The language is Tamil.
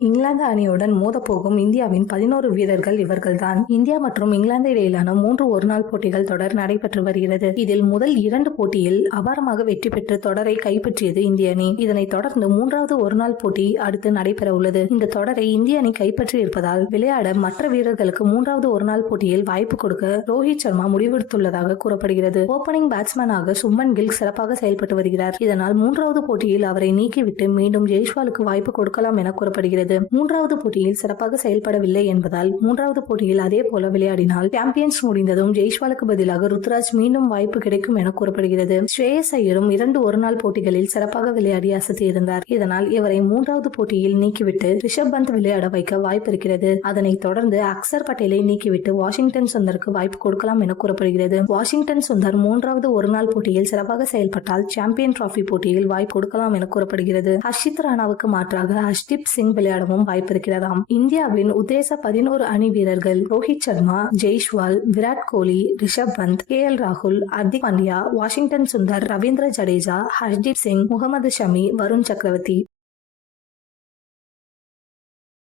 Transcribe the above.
இங்கிலாந்து அணியுடன் மோதப்போகும் இந்தியாவின் 11 வீரர்கள் இவர்கள்தான். இந்தியா மற்றும் இங்கிலாந்து இடையிலான 3 ஒருநாள் போட்டிகள் தொடர் நடைபெற்று வருகிறது. இதில் முதல் 2 போட்டியில் அபாரமாக வெற்றி பெற்று தொடரை கைப்பற்றியது இந்திய அணி. இதனைத் தொடர்ந்து 3வது ஒருநாள் போட்டி அடுத்து நடைபெற உள்ளது. இந்த தொடரை இந்திய அணி கைப்பற்றி இருப்பதால் விளையாட மற்ற வீரர்களுக்கு 3வது ஒருநாள் போட்டியில் வாய்ப்பு கொடுக்க ரோஹித் சர்மா முடிவெடுத்துள்ளதாக கூறப்படுகிறது. ஓபனிங் பேட்ஸ்மேனாக சுப்மன் கில் சிறப்பாக செயல்பட்டு வருகிறார். இதனால் 3வது போட்டியில் அவரை நீக்கிவிட்டு மீண்டும் ஜெய்ஸ்வாலுக்கு வாய்ப்பு கொடுக்கலாம் என கூறப்படுகிறது. 3வது போட்டியில் சிறப்பாக செயல்படவில்லை என்பதால் 3வது போட்டியில் அதே போல விளையாடினால் சாம்பியன்ஸ் முடிந்ததும் ஜெய்ஸ்வாலுக்கு பதிலாக ருத்ராஜ் மீண்டும் வாய்ப்பு கிடைக்கும் என கூறப்படுகிறது. ஸ்ரேயஸ் ஐயரும் 2 ஒருநாள் போட்டிகளில் சிறப்பாக விளையாடி அசத்தியிருந்தார். இதனால் இவரை 3வது போட்டியில் நீக்கிவிட்டு ரிஷப் பந்த் விளையாட வைக்க வாய்ப்பு இருக்கிறது. அதனைத் தொடர்ந்து அக்சர் பட்டேலை நீக்கிவிட்டு வாஷிங்டன் சுந்தருக்கு வாய்ப்பு கொடுக்கலாம் என கூறப்படுகிறது. வாஷிங்டன் சுந்தர் 3வது ஒருநாள் போட்டியில் சிறப்பாக செயல்பட்டால் சாம்பியன் டிராபி போட்டியில் வாய்ப்பு கொடுக்கலாம் என கூறப்படுகிறது. ஹர்ஷித் ராணாவுக்கு மாற்றாக ஹர்ஷ்தீப் சிங் விளையாடவும் வாய்ப்பு இருக்கிறதாம். இந்தியாவின் உத்தேச 11 அணி வீரர்கள் ரோஹித் சர்மா, ஜெய்ஸ்வால், விராட் கோலி, ரிஷப் பந்த், KL ராகுல், ஹர்திக் பாண்டியா, வாஷிங்டன் சுந்தர், ரவீந்திர ஜடேஜா, ஹர்ஷ்தீப் சிங், முகமது ஷமி, வருண் சக்கரவர்த்தி.